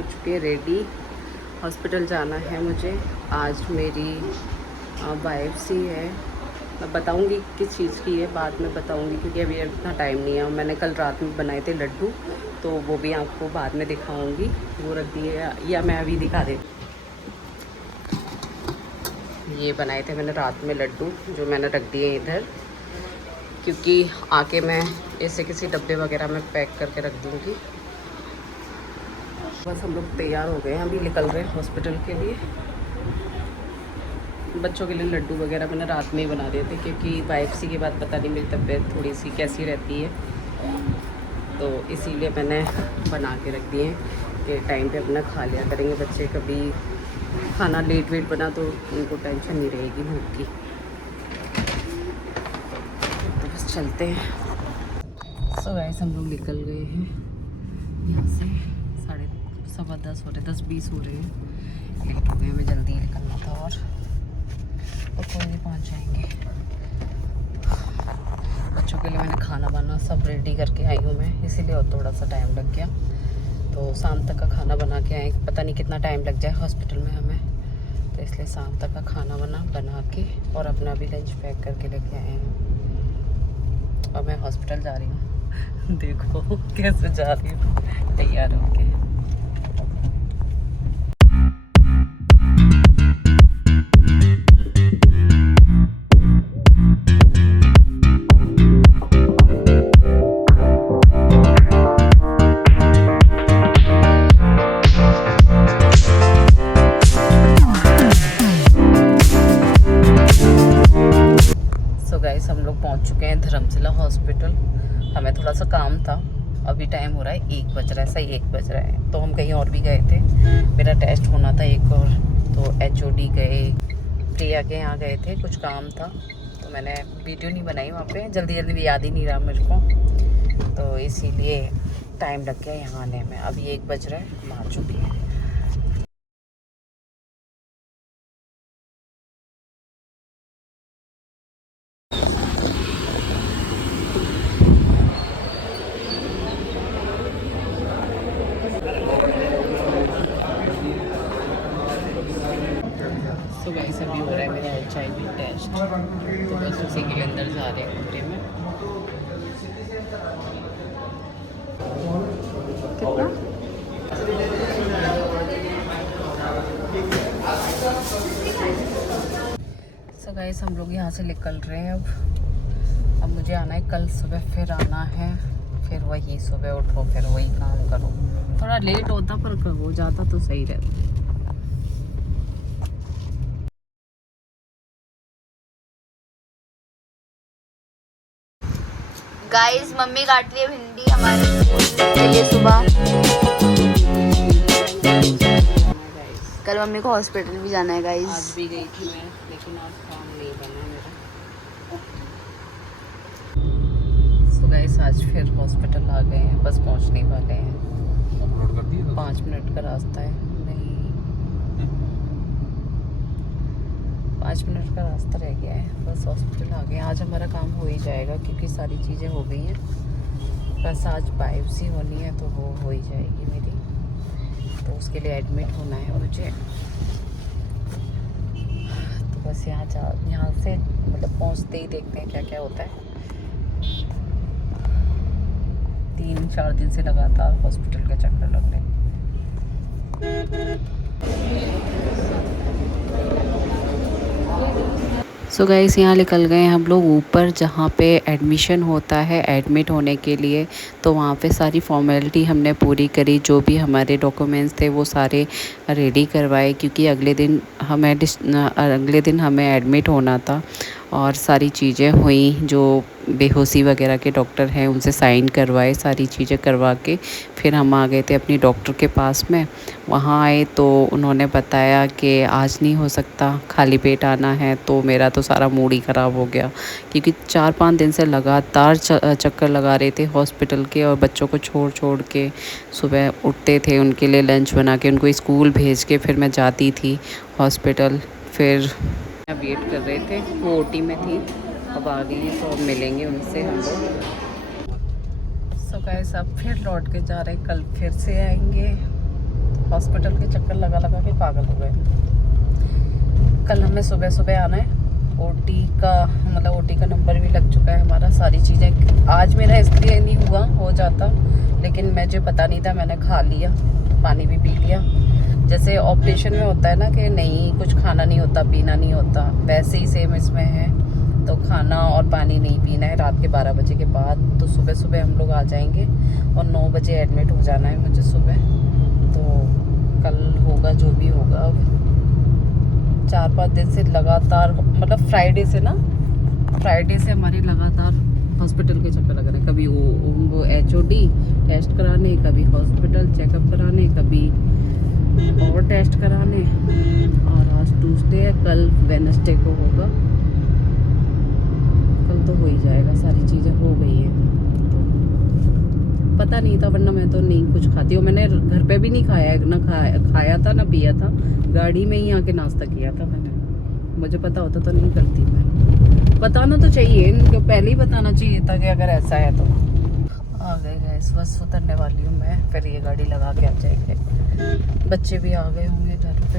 हो चुकी है रेडी, हॉस्पिटल जाना है मुझे। आज मेरी बायोप्सी है। मैं बताऊंगी किस चीज़ की है, बाद में बताऊंगी क्योंकि अभी इतना टाइम नहीं है। मैंने कल रात में बनाए थे लड्डू, तो वो भी आपको बाद में दिखाऊंगी। वो रख दिए या मैं अभी दिखा देती। ये बनाए थे मैंने रात में लड्डू, जो मैंने रख दिए इधर, क्योंकि आके मैं ऐसे किसी डब्बे वगैरह में पैक करके रख दूँगी। बस हम लोग तैयार हो गए हैं, अभी निकल रहे हैं हॉस्पिटल के लिए। बच्चों के लिए लड्डू वगैरह मैंने रात में ही बना दिए थे, क्योंकि बायोप्सी के बाद पता नहीं मेरी तबीयत थोड़ी सी कैसी रहती है, तो इसीलिए मैंने बना के रख दिए कि टाइम पे अपना खा लिया करेंगे बच्चे। कभी खाना लेट वेट बना तो उनको टेंशन नहीं रहेगी भूख की। तो बस चलते हैं। सो गाइस हम लोग निकल गए हैं यहाँ से। 10:15 हो रहे, 10:20 हो रहे हैं। लेट हो गए, हमें जल्दी निकलना था और कोई नहीं पहुँच जाएंगे। बच्चों के लिए मैंने खाना वाना सब रेडी करके आई हूँ मैं, इसीलिए और थोड़ा सा टाइम लग गया। तो शाम तक का खाना बना के आए, पता नहीं कितना टाइम लग जाए हॉस्पिटल में हमें, तो इसलिए शाम तक का खाना वाना बना के और अपना भी लंच पैक करके लेके आए हैं। और मैं हॉस्पिटल जा रही हूँ देखो कैसे जा रही हूँ तैयार होके। हम लोग पहुंच चुके हैं धर्मशिला हॉस्पिटल। हमें थोड़ा सा काम था, अभी टाइम हो रहा है 1 बज रहा है, सही 1 बज रहा है। तो हम कहीं और भी गए थे, मेरा टेस्ट होना था एक और, तो HOD गए, प्रिया के यहाँ गए थे, कुछ काम था। तो मैंने वीडियो नहीं बनाई वहाँ पे, जल्दी जल्दी याद ही नहीं रहा मेरे को, तो इसीलिए टाइम लग गया यहाँ आने में। अभी 1 बज रहा है, हम आ चुके हैं। तो गाइस अभी हो रहा है मेरा HIV टेस्ट, तो बस उसी के लिए अंदर जा रहे हैं कमरे में। कितना? सो गाइस हम लोग यहाँ से निकल रहे हैं अब मुझे आना है कल सुबह, फिर आना है, फिर वही सुबह उठो, फिर वही काम करो। थोड़ा लेट होता पर हो जाता तो सही रहता। गाइस मम्मी काट रही है भिंडी हमारे के लिए सुबह। कल मम्मी को हॉस्पिटल भी जाना है गाइस। आज भी गई थी मैं, लेकिन आज काम नहीं बना मेरा। सो गाइस आज फिर हॉस्पिटल आ गए हैं, बस पहुंचने वाले हैं। 5 मिनट का रास्ता है, नहीं 5 मिनट का रास्ता रह गया है, बस हॉस्पिटल आ गए। आज हमारा काम हो ही जाएगा क्योंकि सारी चीज़ें हो गई हैं। बस आज बायोप्सी होनी है तो वो हो ही जाएगी मेरी, तो उसके लिए एडमिट होना है मुझे। तो बस यहाँ से मतलब पहुँचते ही देखते हैं क्या क्या होता है। 3-4 दिन से लगातार हॉस्पिटल का चक्कर लग रहे हैं। सो गाइस यहाँ निकल गए हम लोग ऊपर, जहाँ पे एडमिशन होता है एडमिट होने के लिए। तो वहाँ पे सारी फॉर्मेलिटी हमने पूरी करी, जो भी हमारे डॉक्यूमेंट्स थे वो सारे रेडी करवाए, क्योंकि अगले दिन हमें एडमिट होना था। और सारी चीज़ें हुई, जो बेहोशी वगैरह के डॉक्टर हैं उनसे साइन करवाए, सारी चीज़ें करवा के फिर हम आ गए थे अपनी डॉक्टर के पास में। वहाँ आए तो उन्होंने बताया कि आज नहीं हो सकता, खाली पेट आना है। तो मेरा तो सारा मूड ही ख़राब हो गया, क्योंकि 4-5 दिन से लगातार चक्कर लगा रहे थे हॉस्पिटल के, और बच्चों को छोड़ छोड़ के सुबह उठते थे, उनके लिए लंच बना के उनको स्कूल भेज के फिर मैं जाती थी हॉस्पिटल। फिर वेट कर रहे थे, वो OT में थी, अब आ गई हैं, तो अब मिलेंगे उनसे हम लोग। सो गाइस अब फिर लौट के जा रहे हैं, कल फिर से आएंगे। हॉस्पिटल के चक्कर लगा लगा के पागल हो गए। कल हमें सुबह सुबह आना है। ओटी का नंबर भी लग चुका है हमारा। सारी चीज़ें आज मेरा इसलिए नहीं हुआ, हो जाता, लेकिन मुझे पता नहीं था, मैंने खा लिया, पानी भी पी लिया। जैसे ऑपरेशन में होता है ना कि नहीं कुछ खाना नहीं होता, पीना नहीं होता, वैसे ही सेम इसमें है। तो खाना और पानी नहीं पीना है रात के 12 बजे के बाद। तो सुबह सुबह हम लोग आ जाएंगे और 9 बजे एडमिट हो जाना है मुझे सुबह। तो कल होगा जो भी होगा। अब 4-5 दिन से लगातार, मतलब फ्राइडे से हमारे लगातार हॉस्पिटल के चक्कर लग रहे हैं। कभी वो HOD टेस्ट कराने, कभी हॉस्पिटल चेकअप कराने, कभी और टेस्ट कराने। और आज ट्यूसडे है, कल वेडनेसडे को होगा। कल तो हो ही जाएगा, सारी चीज़ें हो गई है। पता नहीं था, वरना मैं तो नहीं कुछ खाती हूँ। मैंने घर पे भी नहीं खाया, ना खाया था ना पिया था। गाड़ी में ही आके नाश्ता किया था मैंने। मुझे पता होता तो नहीं करती मैं। बताना तो चाहिए, इनको पहले ही बताना चाहिए था कि अगर ऐसा है तो। आ गए गैस, बस उतरने वाली हूँ मैं, फिर ये गाड़ी लगा के आ जाएंगे। बच्चे भी आ गए होंगे घर पे।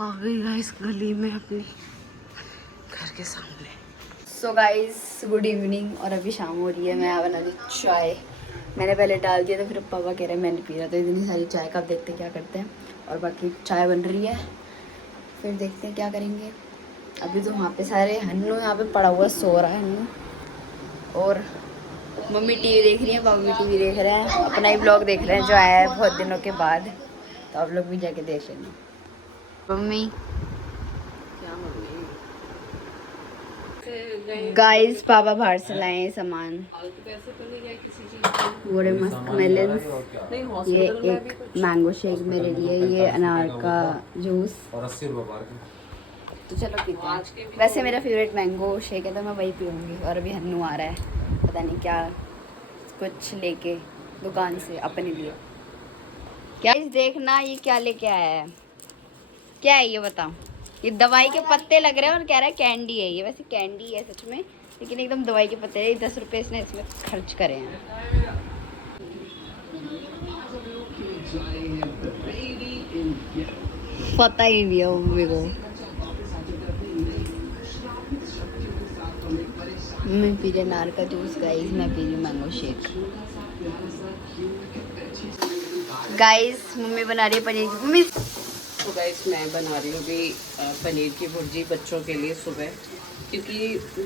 आ गई गाइस गली में अपनी, घर के सामने। सो गाइस गुड इवनिंग, और अभी शाम हो रही है। मैं बना रही चाय। मैंने पहले डाल दिया था, फिर पापा कह रहे हैं मैं नहीं पी रहा, तो इतनी सारी चाय का देखते क्या करते हैं। और बाकी चाय बन रही है, फिर देखते हैं क्या करेंगे। अभी तो वहाँ पे सारे हन्नू यहाँ पे पड़ा हुआ सो रहा है हन्नू, और मम्मी टीवी देख रही है, पापा भी टीवी देख रहे हैं, अपना ही ब्लॉग देख रहे हैं जो आया है बहुत दिनों के बाद। तो आप लोग भी जाके देख लेना। मम्मी गाइस पापा बाहर से लाए हैं सामान, बड़े मस्त मेलन्स, ये एक मैंगो शेक मेरे लिए, ये अनार का जूस, और 80 रुपये। तो चलो पीते हैं। वैसे मेरा फेवरेट मैंगो शेक है तो मैं वही पीऊँगी। और अभी हन्नू आ रहा है, पता नहीं क्या कुछ लेके दुकान से अपने लिए। क्या देखना ये क्या लेके आया है, क्या है ये बताओ। ये दवाई के पत्ते लग रहे हैं और कह रहा है कैंडी है। ये वैसे कैंडी है सच में, लेकिन एकदम दवाई के पत्ते हैं। 10 रुपये इसने इसमें खर्च करे हैं। पता ही नहीं है मम्मी को। मैं पी रही अनार का जूस गाइस, मैं पी रही मैंगो शेक। गाइस मम्मी बना रही है पनीर की। मम्मी तो गाइस मैं बना रही हूँ अभी पनीर की भुर्जी बच्चों के लिए सुबह, क्योंकि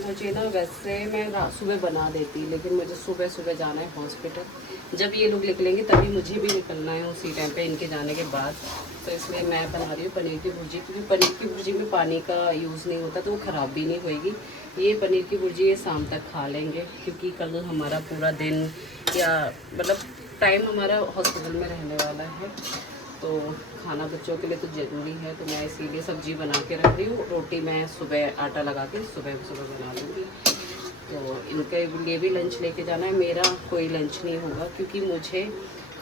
मुझे ना वैसे मैं सुबह बना देती, लेकिन मुझे सुबह सुबह जाना है हॉस्पिटल। जब ये लोग निकलेंगे तभी मुझे भी निकलना है उसी टाइम पे, इनके जाने के बाद। तो इसलिए मैं बना रही हूँ पनीर की भुर्जी, क्योंकि पनीर की भुर्जी में पानी का यूज़ नहीं होता, तो वो ख़राब भी नहीं होएगी। ये पनीर की भुर्जी ये शाम तक खा लेंगे, क्योंकि कल हमारा पूरा दिन या मतलब टाइम हमारा हॉस्पिटल में रहने वाला है। तो खाना बच्चों के लिए तो ज़रूरी है, तो मैं इसीलिए सब्ज़ी बना के रख रही हूँ। रोटी मैं सुबह आटा लगा के सुबह बना लूँगी। तो इनके लिए भी लंच लेके जाना है, मेरा कोई लंच नहीं होगा क्योंकि मुझे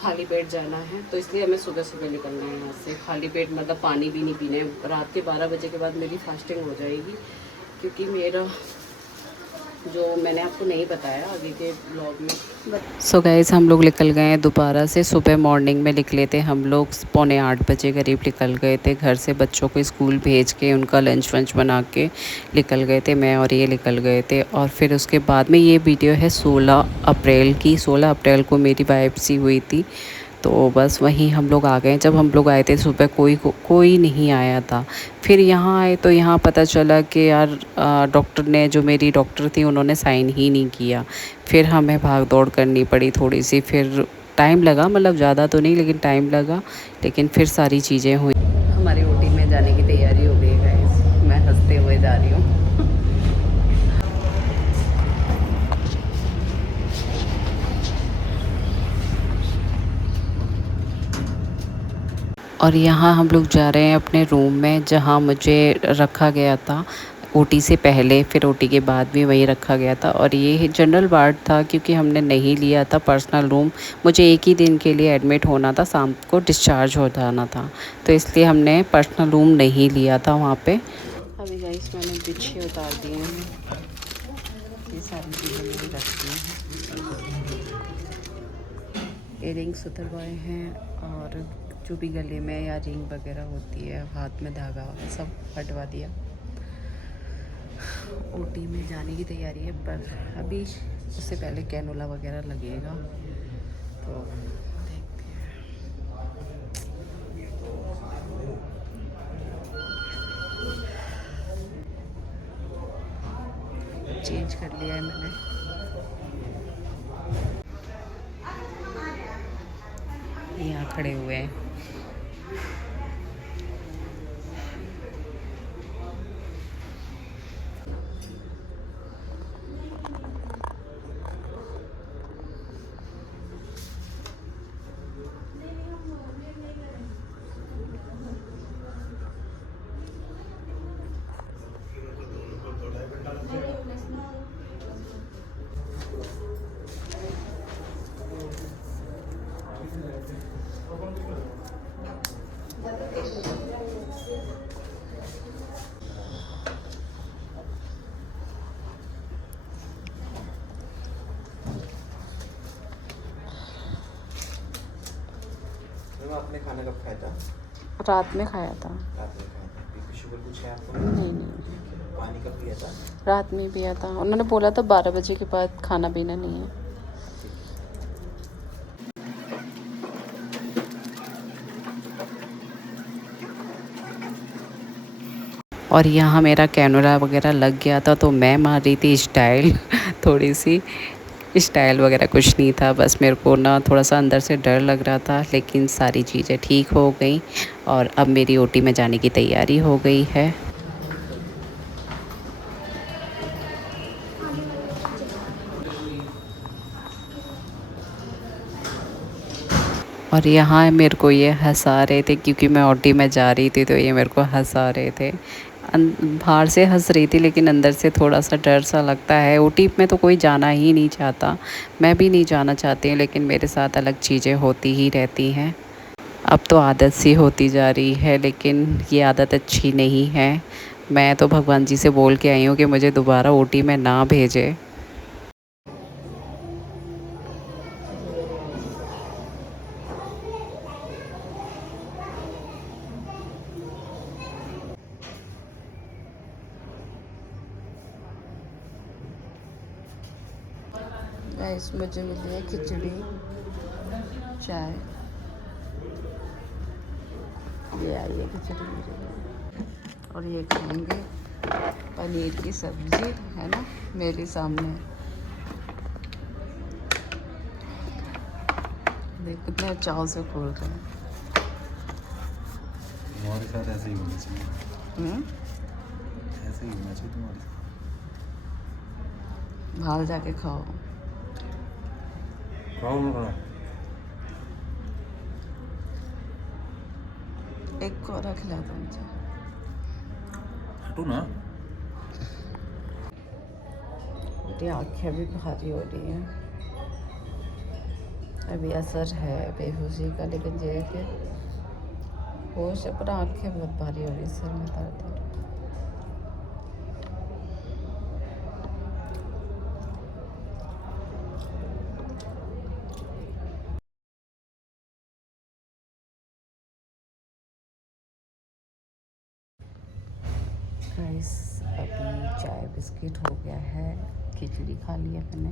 खाली पेट जाना है। तो इसलिए हमें सुबह सुबह निकलना है यहाँ से खाली पेट, मतलब पानी भी नहीं पीना है। रात के 12 बजे के बाद मेरी फास्टिंग हो जाएगी, क्योंकि मेरा जो मैंने आपको नहीं बताया आगे के ब्लॉग में। सो गाइस हम लोग निकल गए हैं दोबारा से। सुबह मॉर्निंग में निकले थे हम लोग, 7:45 बजे करीब निकल गए थे घर से। बच्चों को स्कूल भेज के उनका लंच वंच बना के निकल गए थे, मैं और ये निकल गए थे। और फिर उसके बाद में ये वीडियो है 16 अप्रैल की। 16 अप्रैल को मेरी बायोप्सी हुई थी, तो बस वहीं हम लोग आ गए। जब हम लोग आए थे सुबह कोई नहीं आया था। फिर यहाँ आए तो यहाँ पता चला कि यार डॉक्टर ने, जो मेरी डॉक्टर थी, उन्होंने साइन ही नहीं किया। फिर हमें भाग दौड़ करनी पड़ी थोड़ी सी, फिर टाइम लगा, मतलब ज़्यादा तो नहीं लेकिन टाइम लगा, लेकिन फिर सारी चीज़ें हुई। हमारी ओटी में जाने की तैयारी हो गई है, मैं हंसते हुए जा रही हूँ। और यहाँ हम लोग जा रहे हैं अपने रूम में, जहाँ मुझे रखा गया था ओटी से पहले, फिर ओटी के बाद भी वहीं रखा गया था। और ये जनरल वार्ड था, क्योंकि हमने नहीं लिया था पर्सनल रूम। मुझे एक ही दिन के लिए एडमिट होना था, शाम को डिस्चार्ज हो जाना था, तो इसलिए हमने पर्सनल रूम नहीं लिया था वहाँ पे। अभी गाइस मैंने बिछे उतार दिए हैं। सारी चीज़ें मैंने रखी हैं। इयरिंग्स उतरवाए हैं और जो भी गले में या रिंग वगैरह होती है, हाथ में धागा, सब हटवा दिया। ओटी में जाने की तैयारी है, पर अभी उससे पहले कैनोला वगैरह लगेगा, तो देखते हैं। चेंज कर लिया है मैंने। यहाँ खड़े हुए हैं। आपने खाना कब खाया था? रात में खाया था। रात में खाया था। बीपी शुगर कुछ है आपको? नहीं नहीं, पानी कब पिया था? रात में पिया था। उन्होंने बोला था 12 बजे के बाद खाना पीना नहीं है। और यहाँ मेरा कैमरा वगैरह लग गया था, तो मैं मार रही थी स्टाइल थोड़ी सी। स्टाइल वगैरह कुछ नहीं था, बस मेरे को ना थोड़ा सा अंदर से डर लग रहा था, लेकिन सारी चीज़ें ठीक हो गई और अब मेरी ओटी में जाने की तैयारी हो गई है। और यहाँ मेरे को ये हंसा रहे थे, क्योंकि मैं ओटी में जा रही थी, तो ये मेरे को हंसा रहे थे। बाहर से हंस रही थी, लेकिन अंदर से थोड़ा सा डर सा लगता है। ओटी में तो कोई जाना ही नहीं चाहता, मैं भी नहीं जाना चाहती हूँ, लेकिन मेरे साथ अलग चीज़ें होती ही रहती हैं। अब तो आदत सी होती जा रही है, लेकिन ये आदत अच्छी नहीं है। मैं तो भगवान जी से बोल के आई हूँ कि मुझे दोबारा ओटी में ना भेजे। गाइस, मुझे मिली है खिचड़ी, चाय। ये आई है खिचड़ी मेरे लिए, और ये खाएंगे पनीर की सब्जी, है ना, मेरे सामने। देख कितने चाव से खोल रहे हैं। तुम्हारे साथ ऐसे ही होना चाहिए। ऐसे ही होना चाहिए तुम्हारे साथ। बाहर जाके खाओ। एक को रख ला दो मुझे। हटो ना। मेरी आँखें भी भारी हो रही हैं। अभी असर है बेहोशी का, लेकिन ये कि होश है, पर आँखें बहुत भारी हो रही है, सर में दर्द हो रहा है। गाइस, अभी चाय बिस्किट हो गया है, खिचड़ी खा लिया मैंने।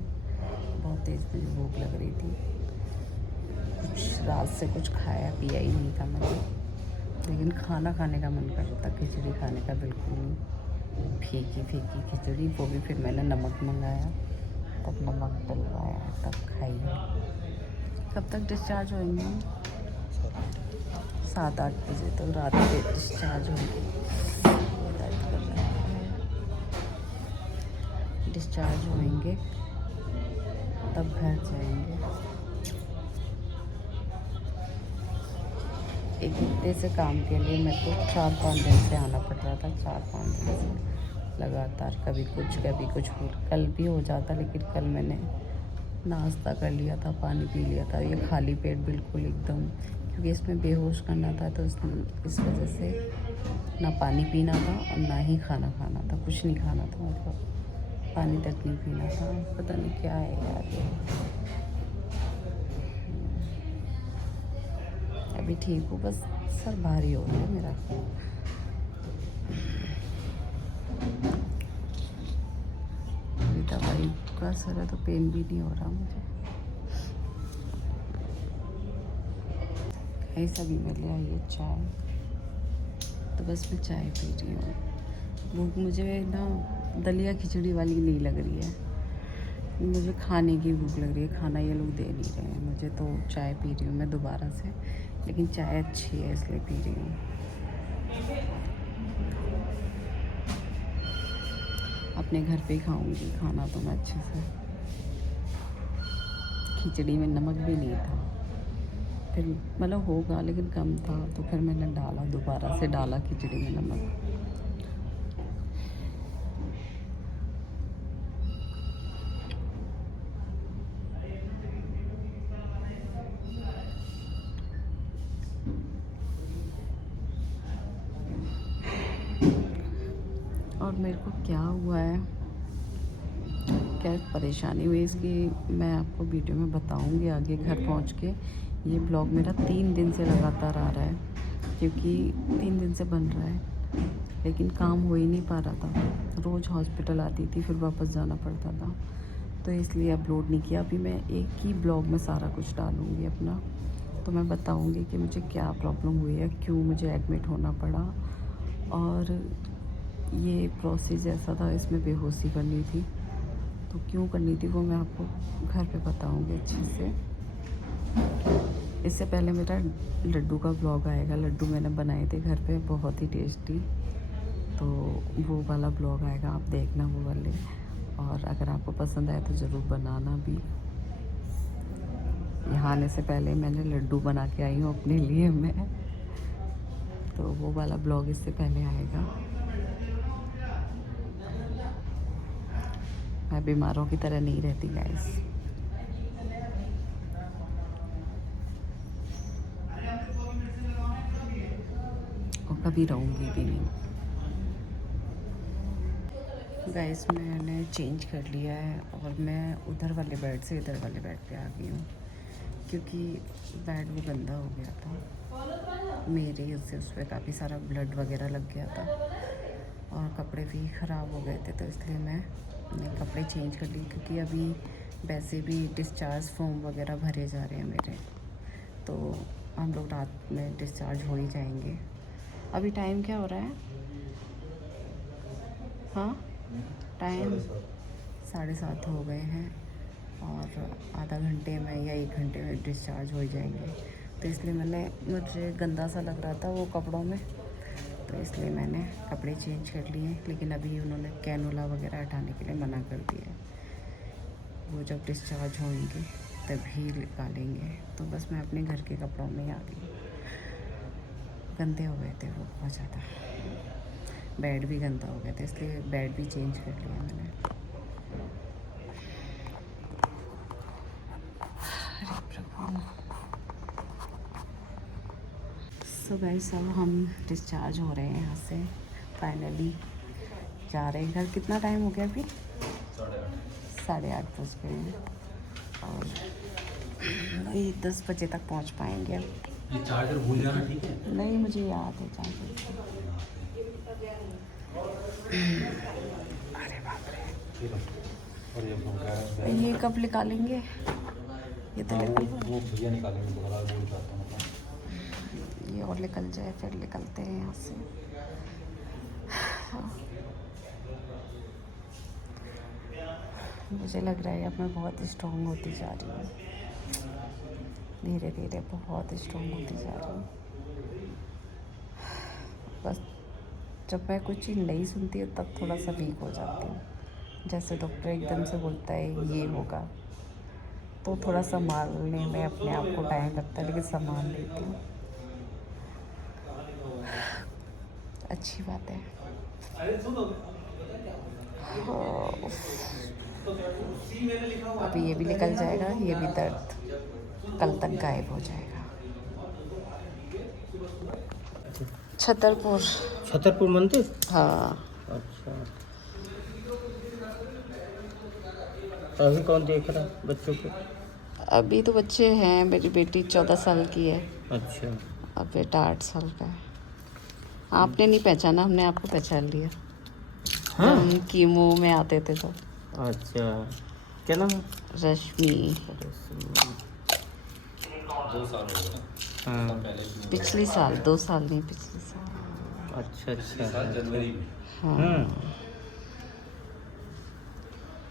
बहुत तेज़ मुझे भूख लग रही थी, कुछ रात से कुछ खाया पिया ही नहीं था मैंने, लेकिन खाना खाने का मन कर रहा था, खिचड़ी खाने का बिल्कुल नहीं। फीकी फीकी खिचड़ी, वो भी फिर मैंने नमक मंगाया, तब नमक डलवाया, तब खाई है। कब तक डिस्चार्ज होएंगे? 7-8 बजे तो रात के डिस्चार्ज होंगे। डिस्चार्ज होएंगे तब घर जाएंगे। एक हफ्ते से काम के लिए मेरे को 4-5 दिन से आना पड़ रहा था, 4-5 दिन से लगातार, कभी कुछ कल भी हो जाता, लेकिन कल मैंने नाश्ता कर लिया था, पानी पी लिया था। ये खाली पेट बिल्कुल एकदम, क्योंकि इसमें बेहोश करना था, तो इस वजह से ना पानी पीना था और ना ही खाना खाना था, कुछ नहीं खाना था मतलब। पानी तक नहीं पीना था, पता नहीं क्या है यार ये। अभी ठीक हूँ, बस सर भारी हो गया मेरा। अभी दवाई का असर है तो पेन भी नहीं हो रहा मुझे। ऐसा भी मैं ले आई है चाय, तो बस मैं चाय पी रही हूँ। भूख मुझे ना दलिया खिचड़ी वाली नहीं लग रही है, मुझे खाने की भूख लग रही है। खाना ये लोग दे नहीं रहे हैं मुझे, तो चाय पी रही हूँ मैं दोबारा से। लेकिन चाय अच्छी है इसलिए पी रही हूँ। अपने घर पे ही खाऊंगी खाना तो मैं अच्छे से। खिचड़ी में नमक भी नहीं था, फिर मतलब होगा लेकिन कम था, तो फिर मैंने डाला, दोबारा से डाला खिचड़ी में नमक। और मेरे को क्या हुआ है, क्या परेशानी हुई इसकी मैं आपको वीडियो में बताऊंगी आगे घर पहुंच के। ये ब्लॉग मेरा 3 दिन से लगातार आ रहा है, क्योंकि 3 दिन से बन रहा है लेकिन काम हो ही नहीं पा रहा था। रोज़ हॉस्पिटल आती थी, फिर वापस जाना पड़ता था, तो इसलिए अपलोड नहीं किया। अभी मैं एक ही ब्लॉग में सारा कुछ डालूँगी अपना, तो मैं बताऊँगी कि मुझे क्या प्रॉब्लम हुई है, क्यों मुझे एडमिट होना पड़ा, और ये प्रोसेस ऐसा था, इसमें बेहोशी करनी थी, तो क्यों करनी थी वो मैं आपको घर पे बताऊंगी अच्छे से। इससे पहले मेरा लड्डू का ब्लॉग आएगा। लड्डू मैंने बनाए थे घर पे, बहुत ही टेस्टी, तो वो वाला ब्लॉग आएगा, आप देखना वो वाले। और अगर आपको पसंद आए तो ज़रूर बनाना भी। यहाँ आने से पहले मैंने लड्डू बना के आई हूँ अपने लिए मैं, तो वो वाला ब्लॉग इससे पहले आएगा। मैं बीमारों की तरह नहीं रहती गाइस। और कभी रहूँगी भी नहीं। गाइस मैंने चेंज कर लिया है और मैं उधर वाले बेड से इधर वाले बेड पे आ गई हूँ, क्योंकि बेड वो गंदा हो गया था मेरे, उससे उस पर काफ़ी सारा ब्लड वगैरह लग गया था और कपड़े भी ख़राब हो गए थे, तो इसलिए मैंने कपड़े चेंज कर लिए। क्योंकि अभी वैसे भी डिस्चार्ज फॉर्म वगैरह भरे जा रहे हैं मेरे, तो हम लोग रात में डिस्चार्ज हो ही जाएंगे। अभी टाइम क्या हो रहा है? हाँ, टाइम 7:30 हो गए हैं और आधा घंटे में या 1 घंटे में डिस्चार्ज हो ही जाएंगे। तो इसलिए मुझे गंदा सा लग रहा था वो कपड़ों में, तो इसलिए मैंने कपड़े चेंज कर लिए। लेकिन अभी उन्होंने कैनोला वगैरह हटाने के लिए मना कर दिया, वो जब डिस्चार्ज होंगे तभी निकालेंगे। तो बस मैं अपने घर के कपड़ों में ही आ गई। गंदे हो गए थे वो बहुत ज़्यादा, बेड भी गंदा हो गया था, इसलिए बेड भी चेंज कर लिया मैंने। अरे प्रभु। सो गाइस अब हम डिस्चार्ज हो रहे हैं यहाँ से, फाइनली जा रहे हैं घर। कितना टाइम हो गया अभी? 8:30 बज गए हैं और वही 10 बजे तक पहुँच पाएंगे अब। ये चार्जर भूल जाना, ठीक है? नहीं, मुझे याद है चार्जर। अरे बाप रे, और ये फोन का ये कब निकालेंगे? ये तो वो भैया निकालेंगे, बोला बोल जाता हूँ। ये और निकल जाए फिर निकलते हैं यहाँ से। मुझे लग रहा है अब मैं बहुत स्ट्रॉन्ग होती जा रही हूँ, धीरे धीरे बहुत स्ट्रॉन्ग होती जा रही हूँ। बस जब मैं कुछ चीज़ नहीं सुनती हूँ तब थोड़ा सा वीक हो जाती हूँ। जैसे डॉक्टर एकदम से बोलता है ये होगा, तो थोड़ा संभालने में अपने आप को टाइम लगता है, लेकिन संभाल लेती हूँ। अच्छी बात है। अभी ये भी निकल जाएगा, ये भी दर्द कल तक गायब हो जाएगा। छतरपुर छतरपुर मंदिर। हाँ, अच्छा, अभी कौन देख रहा है बच्चों को? अभी तो बच्चे हैं, मेरी बेटी 14 साल की है अच्छा। और बेटा 8 साल का है। आपने नहीं पहचाना, हमने आपको पहचान लिया। हाँ। हम कीमो में आते थे तो। अच्छा, क्या नाम है? रश्मि। 2 साल हो गए ना। हाँ। पिछली साल, 2 साल नहीं, पिछली साल। अच्छा अच्छा। साल जनवरी में हाँ।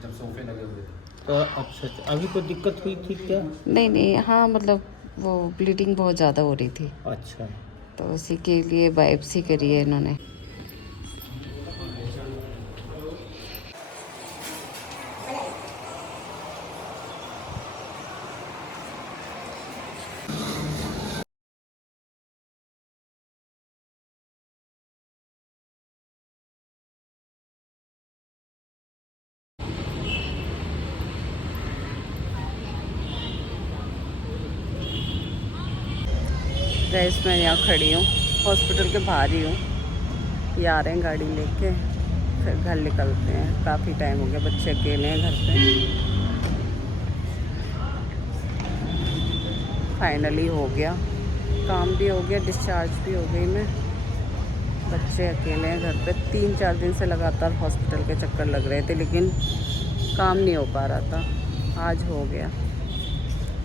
जब सोफे लगे हुए थे। तो अच्छा अच्छा, अभी कोई दिक्कत हुई थी क्या? नहीं नहीं, हाँ मतलब वो ब्लीडिंग बहुत ज़्यादा हो रही थी, अच्छा। तो उसी के लिए बायोप्सी करी है इन्होंने। गैस मैं यहाँ खड़ी हूँ, हॉस्पिटल के बाहर ही हूँ। ये आ रहे हैं गाड़ी लेके, फिर घर निकलते हैं। काफ़ी टाइम हो गया, बच्चे अकेले हैं घर पे। फाइनली हो गया, काम भी हो गया, डिस्चार्ज भी हो गई मैं। बच्चे अकेले हैं घर पे। 3-4 दिन से लगातार हॉस्पिटल के चक्कर लग रहे थे, लेकिन काम नहीं हो पा रहा था। आज हो गया।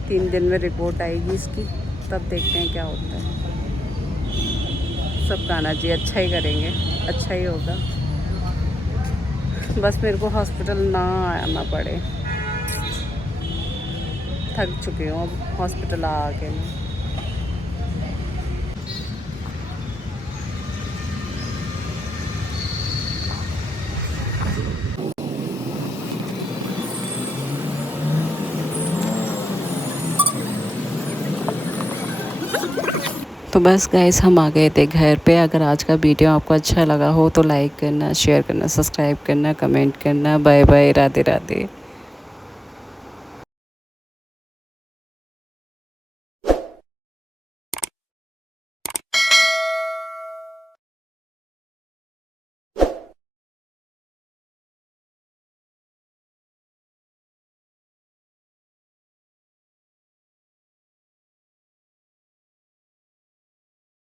3 दिन में रिपोर्ट आएगी इसकी, तब देखते हैं क्या होता है। सब गाना जी अच्छा ही करेंगे, अच्छा ही होगा। बस मेरे को हॉस्पिटल ना आना पड़े। थक चुकी हूँ अब हॉस्पिटल आके मैं। तो बस गाइस हम आ गए थे घर पे। अगर आज का वीडियो आपको अच्छा लगा हो तो लाइक करना, शेयर करना, सब्सक्राइब करना, कमेंट करना। Bye bye, Radhe Radhe.